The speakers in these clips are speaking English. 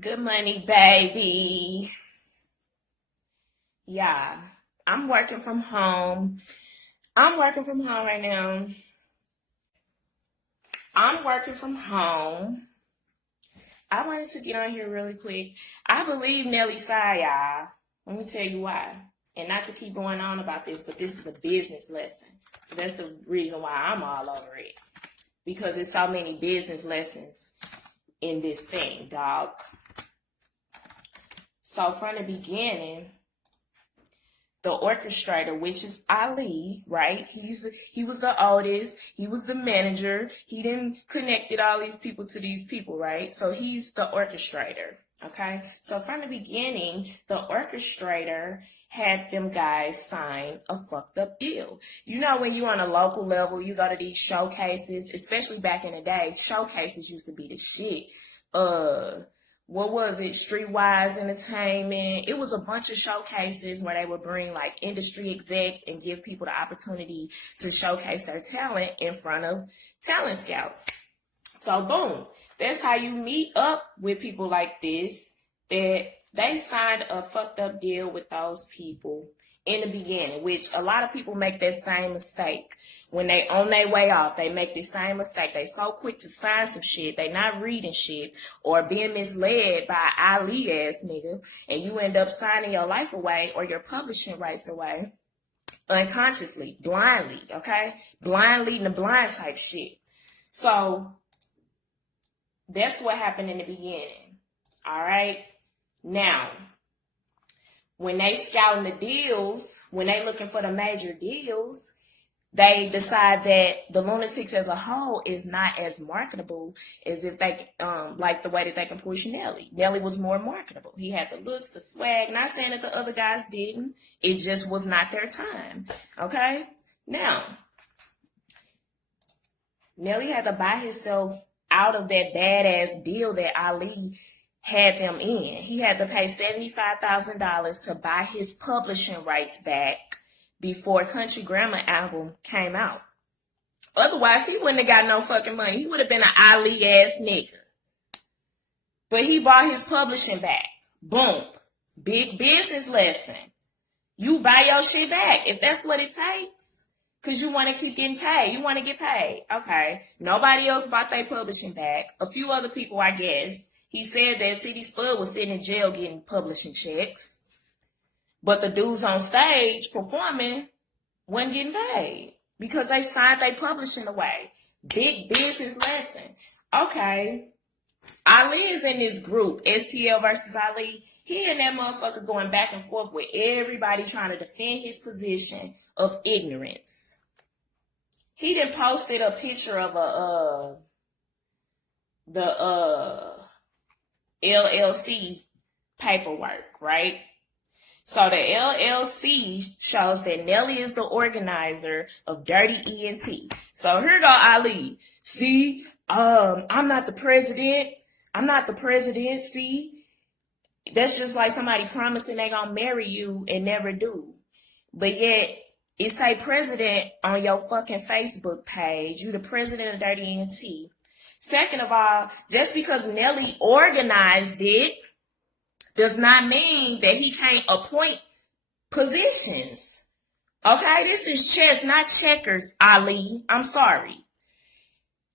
Good money, baby. Yeah, I'm working from home. I'm working from home right now. I'm working from home. I wanted to get on here really quick. I believe Nelly side, y'all. Let me tell you why. And not to keep going on about this, but this is a business lesson. So that's the reason why I'm all over it. Because there's so many business lessons in this thing, dog. So from the beginning, the orchestrator, which is Ali, right? He was the oldest. He was the manager. He didn't connected all these people to these people, right? So he's the orchestrator. Okay. So from the beginning, the orchestrator had them guys sign a fucked up deal. You know, when you're on a local level, you go to these showcases, especially back in the day, showcases used to be the shit. What was it? Streetwise Entertainment. It was a bunch of showcases where they would bring like industry execs and give people the opportunity to showcase their talent in front of talent scouts. So boom, that's how you meet up with people like this, that they signed a fucked up deal with those people in the beginning, which a lot of people make that same mistake. When they on their way off, they make the same mistake. They so quick to sign some shit, they not reading shit or being misled by Ali ass nigga, and you end up signing your life away or your publishing rights away unconsciously, blindly, okay? Blind leading the blind type shit. So that's what happened in the beginning. All right. Now, when they scouting the deals, when they looking for the major deals, they decide that the Lunatics as a whole is not as marketable as if they like the way that they can push Nelly. Nelly was more marketable. He had the looks, the swag. Not saying that the other guys didn't. It just was not their time. Okay? Now, Nelly had to buy himself out of that badass deal that Ali had them in. He had to pay $75,000 to buy his publishing rights back before Country Grammar album came out. Otherwise, he wouldn't have got no fucking money. He would have been an Ali ass nigga. But he bought his publishing back. Boom. Big business lesson. You buy your shit back if that's what it takes. Because you want to keep getting paid. You want to get paid. Okay. Nobody else bought their publishing back. A few other people, I guess. He said that CD Spud was sitting in jail getting publishing checks. But the dudes on stage performing wasn't getting paid because they signed their publishing away. Big business lesson. Okay. Ali is in this group, STL versus Ali. He and that motherfucker going back and forth with everybody trying to defend his position of ignorance. He done posted a picture of the LLC paperwork, right? So the LLC shows that Nelly is the organizer of Dirty ENT. So here go Ali. See, I'm not the president. I'm not the president. See, that's just like somebody promising they gonna marry you and never do. But yet it say president on your fucking Facebook page. You the president of Dirty ENT. Second of all, just because Nelly organized it does not mean that he can't appoint positions. Okay, this is chess, not checkers, Ali. I'm sorry.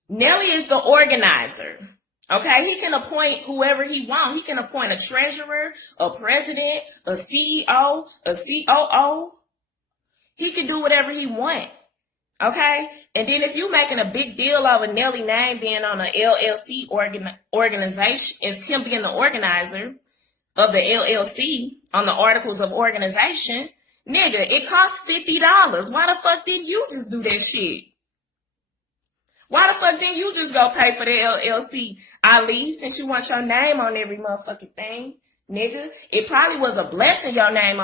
Nelly is the organizer. Okay, he can appoint whoever he wants. He can appoint a treasurer, a president, a CEO, a COO. He can do whatever he wants. Okay, and then if you making a big deal over Nelly name being on an LLC organization, it's him being the organizer of the LLC on the articles of organization, nigga, it costs $50. Why the fuck didn't you just do that shit? Why the fuck didn't you just go pay for the LLC, Ali, since you want your name on every motherfucking thing, nigga? It probably was a blessing your name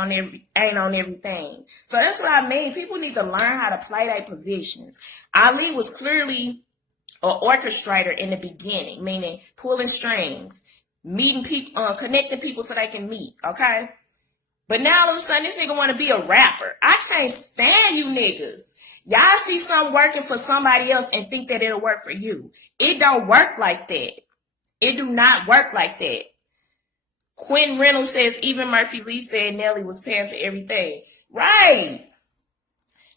ain't on everything. So that's what I mean. People need to learn how to play their positions. Ali was clearly an orchestrator in the beginning, meaning pulling strings, meeting people, connecting people so they can meet, okay? But now all of a sudden, this nigga want to be a rapper. I can't stand you niggas. Y'all see something working for somebody else and think that it'll work for you. It don't work like that. It do not work like that. Quentin Reynolds says even Murphy Lee said Nelly was paying for everything. Right.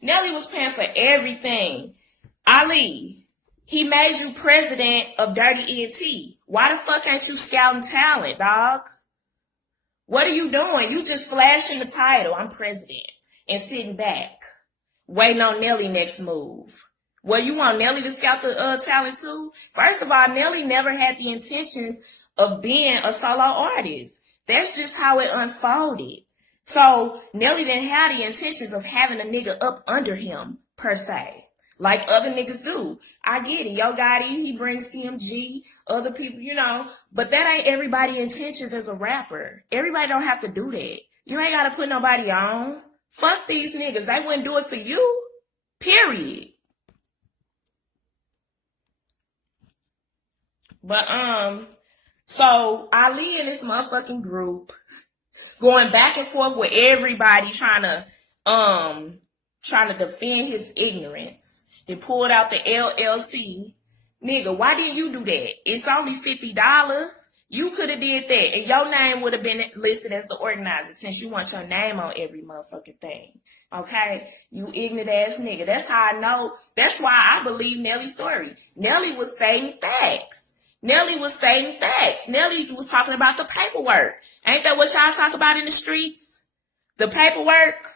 Nelly was paying for everything. Ali, he made you president of Dirty ENT. Why the fuck ain't you scouting talent, dog? What are you doing? You just flashing the title, I'm president, and sitting back, waiting on Nelly next move. Well, you want Nelly to scout the talent too? First of all, Nelly never had the intentions of being a solo artist. That's just how it unfolded. So Nelly didn't have the intentions of having a nigga up under him, per se, like other niggas do. I get it. Yo Gotti, he brings CMG, other people, you know, but that ain't everybody's intentions as a rapper. Everybody don't have to do that. You ain't got to put nobody on. Fuck these niggas. They wouldn't do it for you. Period. But, so Ali and this motherfucking group going back and forth with everybody trying to defend his ignorance. They pulled out the LLC. Nigga, why didn't you do that? It's only $50. You could have did that, and your name would have been listed as the organizer since you want your name on every motherfucking thing. Okay? You ignorant ass nigga. That's how I know. That's why I believe Nelly's story. Nelly was stating facts. Nelly was talking about the paperwork. Ain't that what y'all talk about in the streets? The paperwork?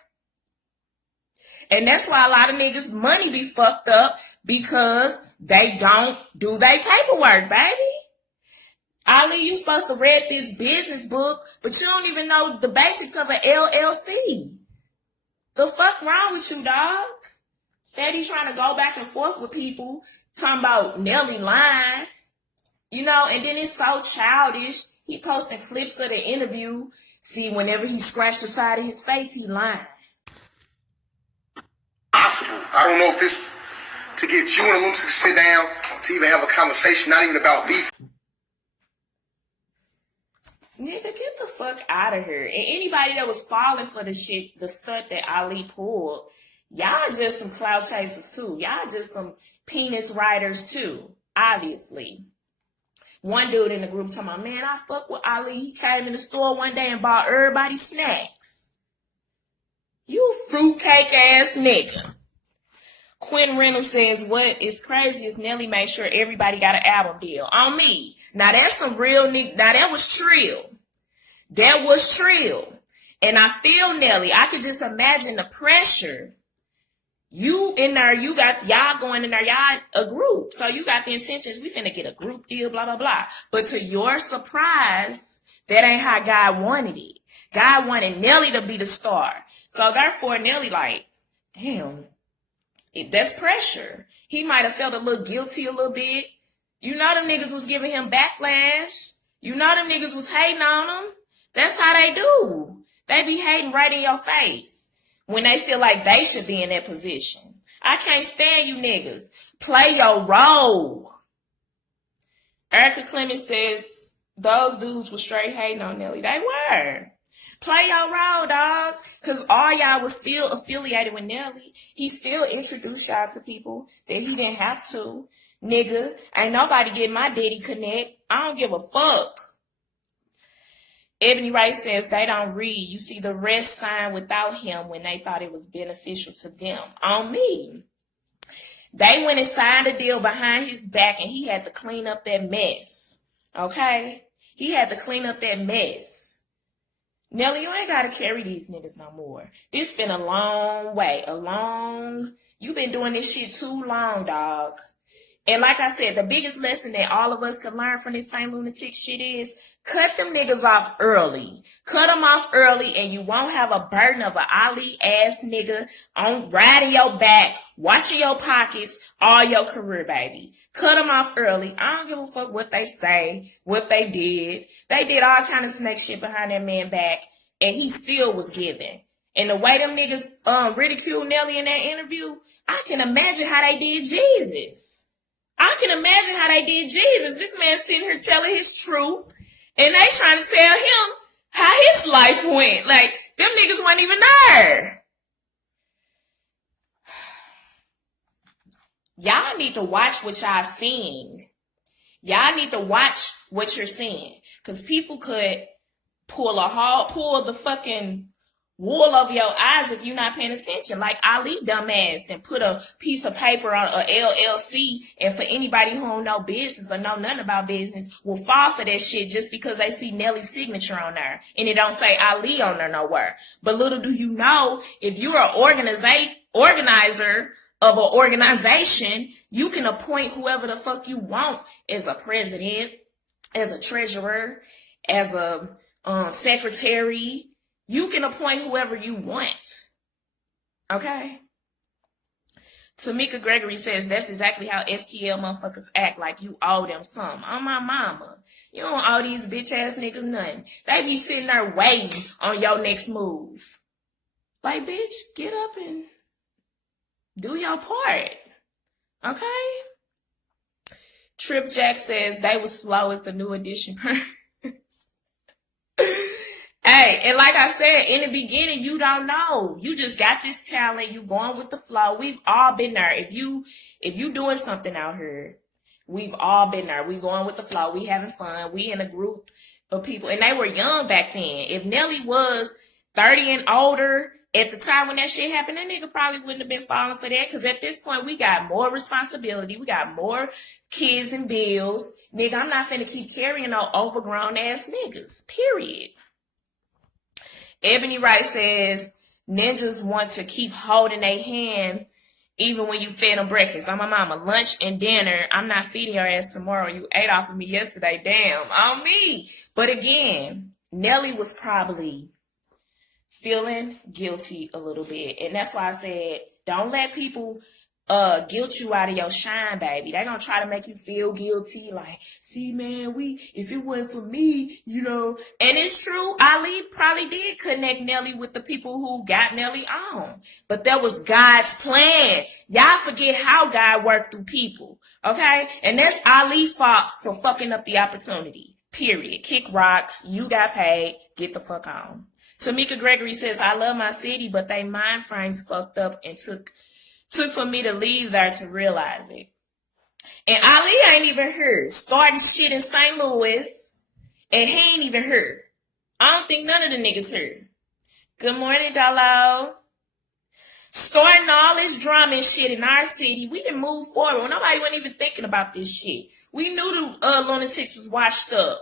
And that's why a lot of niggas' money be fucked up because they don't do their paperwork, baby. Ali, you supposed to read this business book, but you don't even know the basics of an LLC. The fuck wrong with you, dog? Steady trying to go back and forth with people, talking about Nelly lying. You know, and then it's so childish. He posting clips of the interview. See, whenever he scratched the side of his face, he lying. Possible. I don't know if this to get you and Lunatic to sit down to even have a conversation, not even about beef. Nigga, get the fuck out of here. And anybody that was falling for the shit, the stunt that Ali pulled, y'all just some clout chasers too. Y'all just some penis riders too, obviously. One dude in the group talking about, man, I fuck with Ali. He came in the store one day and bought everybody snacks. You fruitcake ass nigga. Quentin Reynolds says, what is crazy is Nelly made sure everybody got an album deal. On me. Now that's some real nigga. Now that was trill. That was trill. And I feel Nelly. I could just imagine the pressure. You in there, you got y'all going in there, y'all a group. So you got the intentions, we finna get a group deal, blah, blah, blah. But to your surprise, that ain't how God wanted it. God wanted Nelly to be the star. So therefore, Nelly like, damn, that's pressure. He might have felt a little guilty a little bit. You know them niggas was giving him backlash. You know them niggas was hating on him. That's how they do. They be hating right in your face when they feel like they should be in that position. I can't stand you niggas. Play your role. Erica Clemens says those dudes were straight hating on Nelly. They were. Play your role, dog. Because all y'all was still affiliated with Nelly. He still introduced y'all to people that he didn't have to. Nigga, ain't nobody get my Diddy connect. I don't give a fuck. Ebony Wright says they don't read. You see, the rest signed without him when they thought it was beneficial to them. On me. They went and signed a deal behind his back and he had to clean up that mess. Okay? He had to clean up that mess. Nelly, you ain't got to carry these niggas no more. This been a long way. You been doing this shit too long, dog. And like I said, the biggest lesson that all of us can learn from this Stlunatics shit is cut them niggas off early. Cut them off early and you won't have a burden of an Ali ass nigga on riding your back, watching your pockets all your career, baby. Cut them off early. I don't give a fuck what they say, what they did. They did all kind of snake shit behind that man back and he still was giving. And the way them niggas ridiculed Nelly in that interview, I can imagine how they did Jesus. I can imagine how they did Jesus. This man sitting here telling his truth. And they trying to tell him how his life went. Like, them niggas weren't even there. Y'all need to watch what y'all seeing. Y'all need to watch what you're seeing. Because people could pull the fucking wool over your eyes if you're not paying attention. Like Ali dumbass then put a piece of paper on a LLC, and for anybody who don't know business or know nothing about business will fall for that shit just because they see Nelly's signature on there and it don't say Ali on there nowhere. But little do you know, if you're an organizer of an organization, you can appoint whoever the fuck you want as a president, as a treasurer, as a secretary. You can appoint whoever you want. Okay? Tamika Gregory says that's exactly how STL motherfuckers act, like you owe them some. On my mama. You don't owe these bitch ass niggas nothing. They be sitting there waiting on your next move. Like, bitch, get up and do your part. Okay? Trip Jack says they was slow as the new edition. Hey, and like I said, in the beginning, you don't know. You just got this talent. You going with the flow. We've all been there. If you doing something out here, we've all been there. We going with the flow. We having fun. We in a group of people. And they were young back then. If Nelly was 30 and older at the time when that shit happened, that nigga probably wouldn't have been falling for that. Because at this point, we got more responsibility. We got more kids and bills. Nigga, I'm not finna keep carrying no overgrown ass niggas. Period. Ebony Wright says, ninjas want to keep holding their hand even when you fed them breakfast. On my mama, lunch and dinner. I'm not feeding your ass tomorrow. You ate off of me yesterday. Damn, on me. But again, Nelly was probably feeling guilty a little bit. And that's why I said, don't let people guilt you out of your shine, baby. They're gonna try to make you feel guilty. Like, see, man, if it wasn't for me, you know. And it's true, Ali probably did connect Nelly with the people who got Nelly on. But that was God's plan. Y'all forget how God worked through people. Okay? And that's Ali's fault for fucking up the opportunity. Period. Kick rocks. You got paid. Get the fuck on. Tamika Gregory says, I love my city, but they mind frames fucked up and took for me to leave there to realize it. And Ali ain't even heard. Starting shit in St. Louis, and he ain't even heard. I don't think none of the niggas heard. Good morning, Dolo. Starting all this drama and shit in our city, we didn't move forward. When nobody wasn't even thinking about this shit. We knew the LUNATICS was washed up.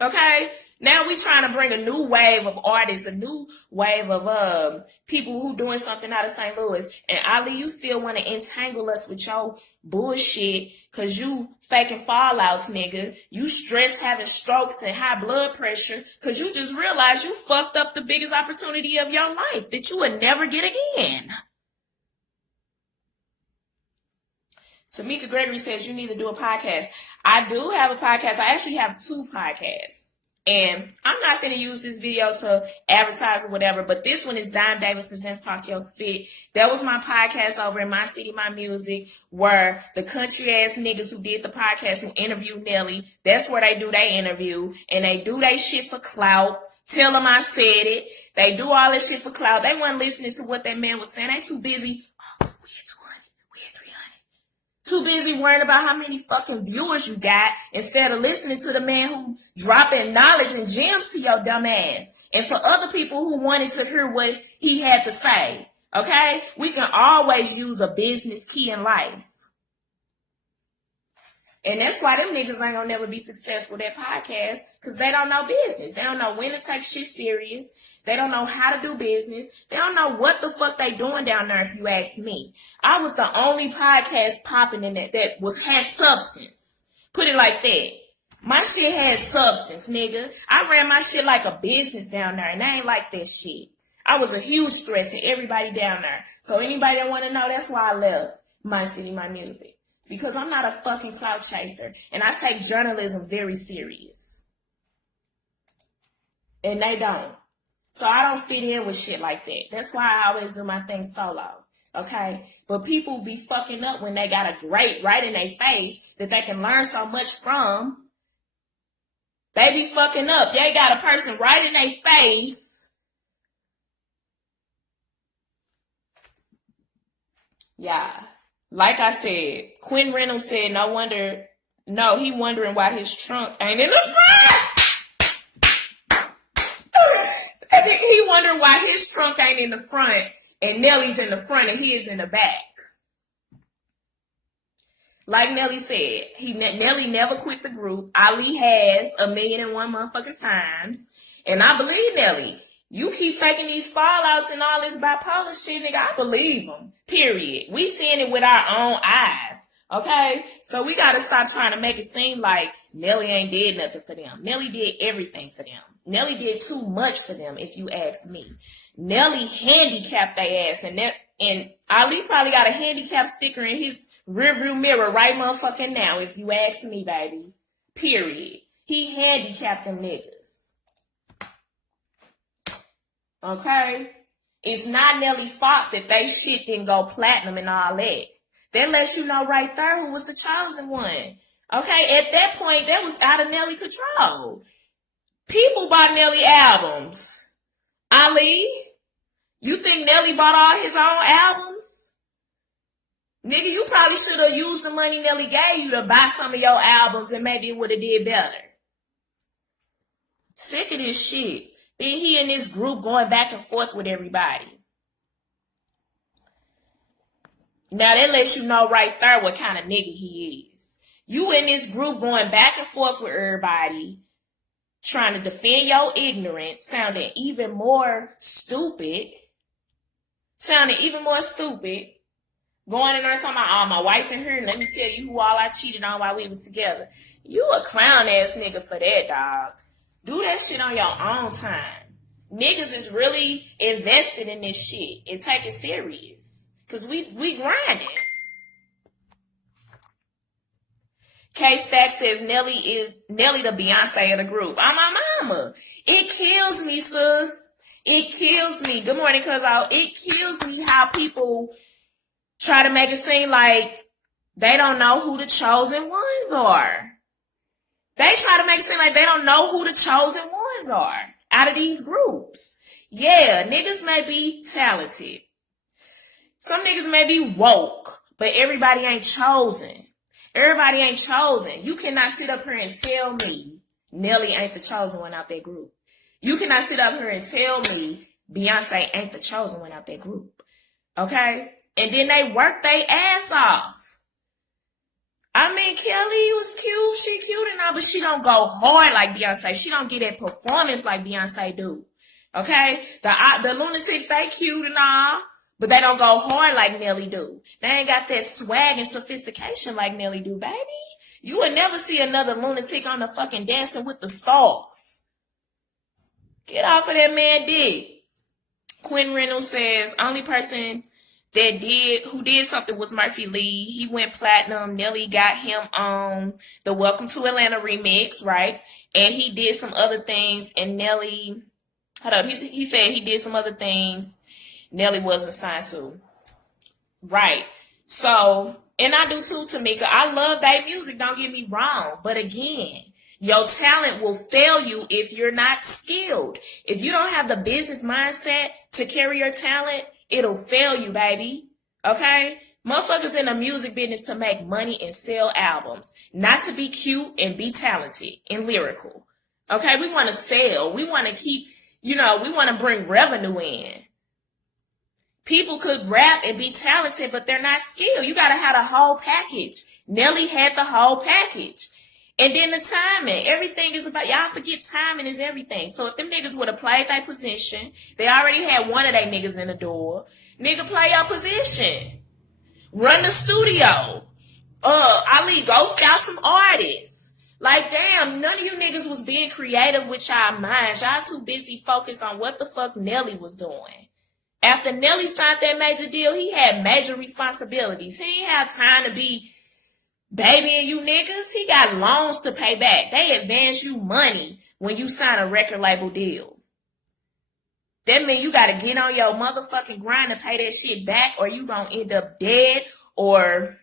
Okay? Now we trying to bring a new wave of artists, a new wave of people who doing something out of St. Louis. And Ali, you still want to entangle us with your bullshit because you faking fallouts, nigga. You stressed having strokes and high blood pressure because you just realized you fucked up the biggest opportunity of your life that you would never get again. Tamika Gregory says you need to do a podcast. I do have a podcast. I actually have 2 podcasts. And I'm not finna use this video to advertise or whatever, but this one is Dime Davis Presents Talk Your Spit. That was my podcast over in My City, My Music, where the country ass niggas who did the podcast who interviewed Nelly, that's where they do their interview. And they do their shit for clout. Tell them I said it. They do all this shit for clout. They weren't listening to what that man was saying. They too busy. Oh, we had 200. We had 300. Too busy worrying about how many fucking viewers you got instead of listening to the man who dropping knowledge and gems to your dumb ass. And for other people who wanted to hear what he had to say, okay? We can always use a business key in life. And that's why them niggas ain't gonna never be successful, that podcast, because they don't know business. They don't know when to take shit serious. They don't know how to do business. They don't know what the fuck they doing down there, if you ask me. I was the only podcast popping in that had substance. Put it like that. My shit had substance, nigga. I ran my shit like a business down there, and I ain't like that shit. I was a huge threat to everybody down there. So anybody that want to know, that's why I left My City, My Music. Because I'm not a fucking clout chaser. And I take journalism very serious. And they don't. So I don't fit in with shit like that. That's why I always do my thing solo. Okay? But people be fucking up when they got a great right in their face that they can learn so much from. They be fucking up. They got a person right in their face. Yeah. Like I said, Quinn Reynolds said, he wondering why his trunk ain't in the front. his trunk ain't in the front and Nelly's in the front and he is in the back? Like Nelly said, Nelly never quit the group. Ali has 1,000,001 motherfucking times. And I believe Nelly. You keep faking these fallouts and all this bipolar shit, nigga. I believe them. Period. We seeing it with our own eyes. Okay? So we gotta stop trying to make it seem like Nelly ain't did nothing for them. Nelly did everything for them. Nelly did too much for them, if you ask me. Nelly handicapped their ass. And Ali probably got a handicap sticker in his rearview mirror right motherfucking now, if you ask me, baby. Period. He handicapped them niggas. Okay? It's not Nelly's fault that they shit didn't go platinum and all that. That lets you know right there who was the chosen one. Okay? At that point, that was out of Nelly control. People bought Nelly albums. Ali, you think Nelly bought all his own albums? Nigga, you probably should have used the money Nelly gave you to buy some of your albums and maybe it would have did better. Sick of this shit. Then he in this group going back and forth with everybody. Now that lets you know right there what kind of nigga he is. You in this group going back and forth with everybody, trying to defend your ignorance, sounding even more stupid. Going in there talking about, oh, my wife and her, let me tell you who all I cheated on while we was together. You a clown ass nigga for that, dog. Do that shit on your own time. Niggas is really invested in this shit and take it serious. Cause we grinding. K-Stack says Nelly the Beyonce of the group. I'm my mama. It kills me, sis. It kills me. Good morning, cuz it kills me how people try to make it seem like they don't know who the chosen ones are. They try to make it seem like they don't know who the chosen ones are out of these groups. Yeah, niggas may be talented. Some niggas may be woke, but everybody ain't chosen. Everybody ain't chosen. You cannot sit up here and tell me Nelly ain't the chosen one out that group. You cannot sit up here and tell me Beyonce ain't the chosen one out that group. Okay? And then they work their ass off. I mean, Kelly was cute. She cute and all, but she don't go hard like Beyonce. She don't get that performance like Beyonce do. Okay? The Lunatics, they cute and all, but they don't go hard like Nelly do. They ain't got that swag and sophistication like Nelly do, baby. You would never see another lunatic on the fucking Dancing with the Stars. Get off of that man dick. Quinn Reynolds says, only person who did something was Murphy Lee. He went platinum. Nelly got him on the Welcome to Atlanta remix, right? And he did some other things. And Nelly, he said he did some other things Nelly wasn't signed to. Right. So, and I do too, Tamika. I love that music, don't get me wrong. But again, your talent will fail you if you're not skilled. If you don't have the business mindset to carry your talent, it'll fail you, baby. Okay? Motherfuckers in the music business to make money and sell albums. Not to be cute and be talented and lyrical. Okay? We want to sell. We want to keep, we want to bring revenue in. People could rap and be talented, but they're not skilled. You got to have the whole package. Nelly had the whole package. And then the timing. Everything is about, y'all forget timing is everything. So if them niggas would have played their position, they already had one of their niggas in the door. Nigga, play your position. Run the studio. Ali, go scout some artists. Like, damn, none of you niggas was being creative with y'all minds. Y'all too busy focused on what the fuck Nelly was doing. After Nelly signed that major deal, he had major responsibilities. He didn't have time to be babying you niggas. He got loans to pay back. They advance you money when you sign a record label deal. That means you got to get on your motherfucking grind to pay that shit back, or you gonna end up dead, or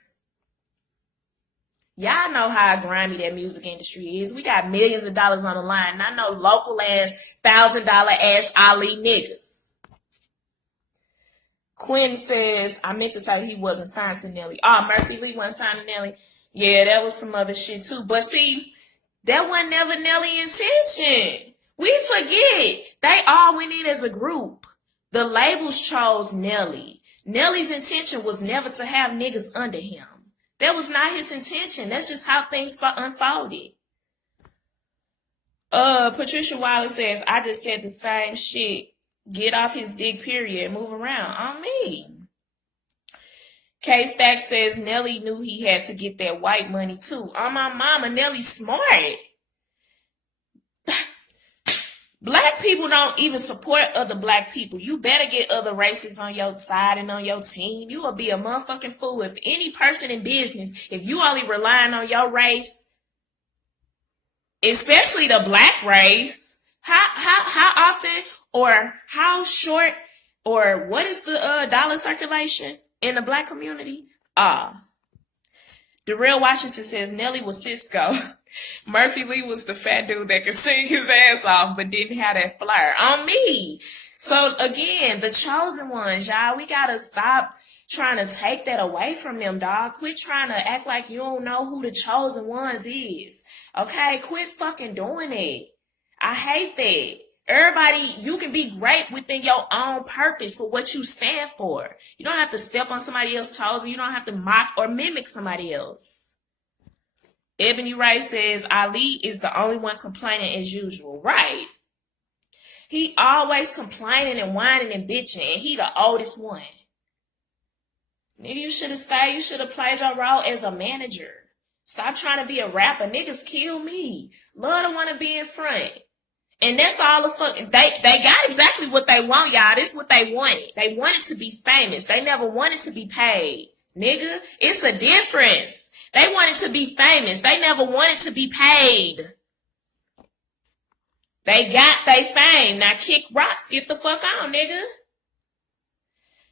y'all know how grimy that music industry is. We got millions of dollars on the line, and I know local ass, $1,000 ass Ali niggas. Quinn says, I meant to say he wasn't signed to Nelly. Oh, Murphy Lee wasn't signed to Nelly. Yeah, that was some other shit too. But see, that wasn't never Nelly's intention. We forget. They all went in as a group. The labels chose Nelly. Nelly's intention was never to have niggas under him. That was not his intention. That's just how things unfolded. Patricia Wilder says, I just said the same shit. Get off his dick, period, and move around. On me. K-Stack says, Nelly knew he had to get that white money too. On my mama, Nelly's smart. Black people don't even support other black people. You better get other races on your side and on your team. You will be a motherfucking fool if any person in business, if you only relying on your race, especially the black race, how often or how short or what is the dollar circulation in the black community? Darrell Washington says Nelly was Cisco. Murphy Lee was the fat dude that could sing his ass off but didn't have that flair. On me. So again, the chosen ones, y'all, we gotta stop trying to take that away from them, dog. Quit trying to act like you don't know who the chosen ones is. Okay? Quit fucking doing it. I hate that. Everybody, you can be great within your own purpose for what you stand for. You don't have to step on somebody else's toes, and you don't have to mock or mimic somebody else. Ebony Wright says, Ali is the only one complaining as usual. Right. He always complaining and whining and bitching, and he the oldest one. Nigga, you should have stayed. You should have played your role as a manager. Stop trying to be a rapper. Niggas kill me. Love to want to be in front. And that's all the fuck. They got exactly what they want, y'all. This is what they wanted. They wanted to be famous. They never wanted to be paid. Nigga, it's a difference. They wanted to be famous. They never wanted to be paid. They got they fame. Now kick rocks. Get the fuck on, nigga.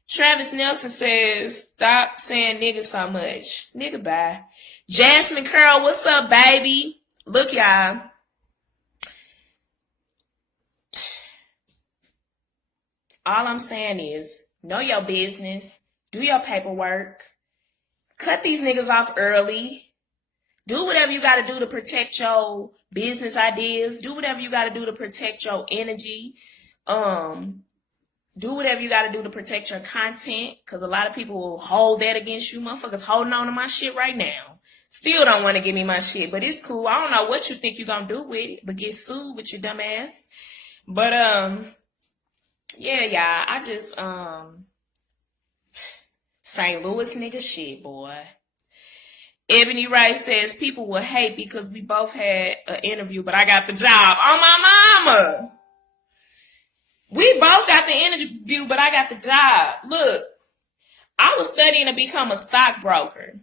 Travis Nelson says, stop saying nigga so much. Nigga, bye. Jasmine Curl, what's up, baby? Look, y'all. All I'm saying is, know your business. Do your paperwork. Cut these niggas off early. Do whatever you got to do to protect your business ideas. Do whatever you got to do to protect your energy. Do whatever you got to do to protect your content. Because a lot of people will hold that against you. Motherfuckers holding on to my shit right now. Still don't want to give me my shit. But it's cool. I don't know what you think you going to do with it. But get sued with your dumb ass. But, yeah, y'all. I just, St. Louis nigga shit, boy. Ebony Rice says, people will hate because we both had an interview, but I got the job. On my mama. We both got the interview, but I got the job. Look, I was studying to become a stockbroker.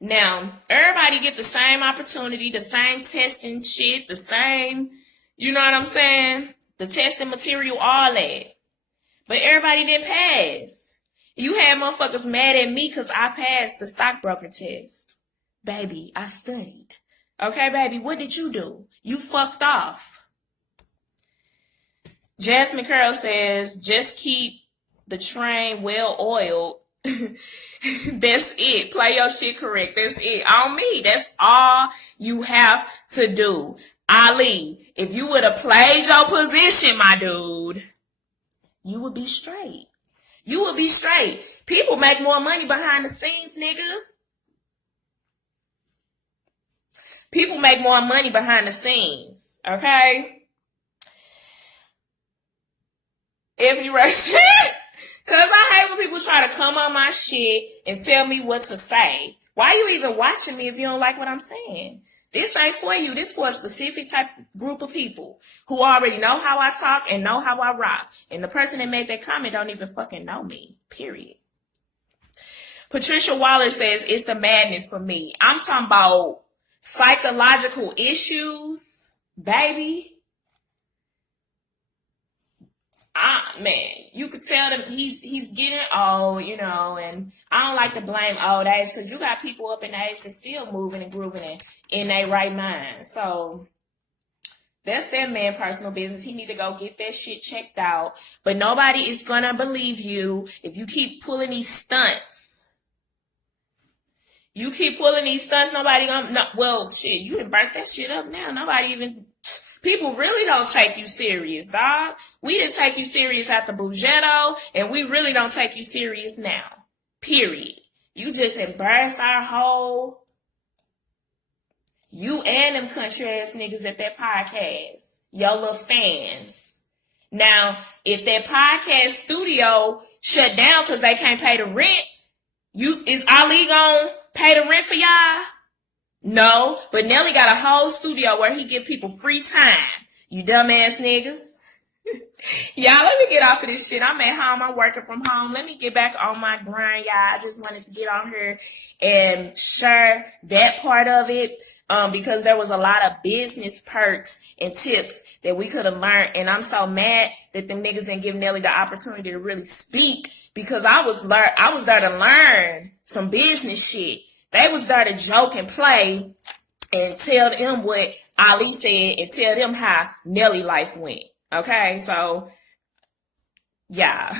Now, everybody get the same opportunity, the same testing shit, the same, you know what I'm saying? The testing material, all that. But everybody didn't pass. You had motherfuckers mad at me because I passed the stockbroker test. Baby, I studied. Okay, baby, what did you do? You fucked off. Jasmine Curl says, just keep the train well oiled. That's it. Play your shit correct. That's it. On me. That's all you have to do. Ali, if you would have played your position, my dude, you would be straight. You would be straight. People make more money behind the scenes, nigga. People make more money behind the scenes. Okay? If you right, because I hate when people try to come on my shit and tell me what to say. Why you even watching me if you don't like what I'm saying? This ain't for you. This for a specific type group of people who already know how I talk and know how I rock. And the person that made that comment don't even fucking know me. Period. Patricia Waller says, it's the madness for me. I'm talking about psychological issues, baby. Man, you could tell them he's getting old, you know, and I don't like to blame old age because you got people up in age that's still moving and grooving and in their right mind. So that's their man personal business. He need to go get that shit checked out. But nobody is going to believe you if you keep pulling these stunts. You keep pulling these stunts, nobody gonna, no, well, shit, you done burnt that shit up now. Nobody even, people really don't take you serious, dog. We didn't take you serious at the Bugetto, and we really don't take you serious now. Period. You just embarrassed our whole... You and them country ass niggas at that podcast. Your little fans. Now, if that podcast studio shut down because they can't pay the rent, is Ali gonna pay the rent for y'all? No, but Nelly got a whole studio where he give people free time. You dumbass niggas. Y'all, let me get off of this shit. I'm at home. I'm working from home. Let me get back on my grind, y'all. I just wanted to get on here and share that part of it because there was a lot of business perks and tips that we could have learned. And I'm so mad that them niggas didn't give Nelly the opportunity to really speak because I was there to learn some business shit. They was there to joke and play and tell them what Ali said and tell them how Nelly life went. Okay, so, yeah.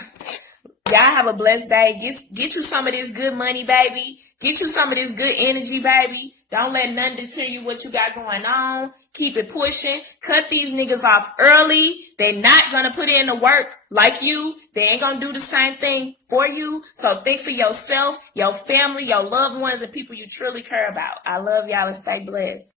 Y'all have a blessed day. Get you some of this good money, baby. Get you some of this good energy, baby. Don't let nothing deter you what you got going on. Keep it pushing. Cut these niggas off early. They're not going to put in the work like you. They ain't going to do the same thing for you. So think for yourself, your family, your loved ones, and people you truly care about. I love y'all and stay blessed.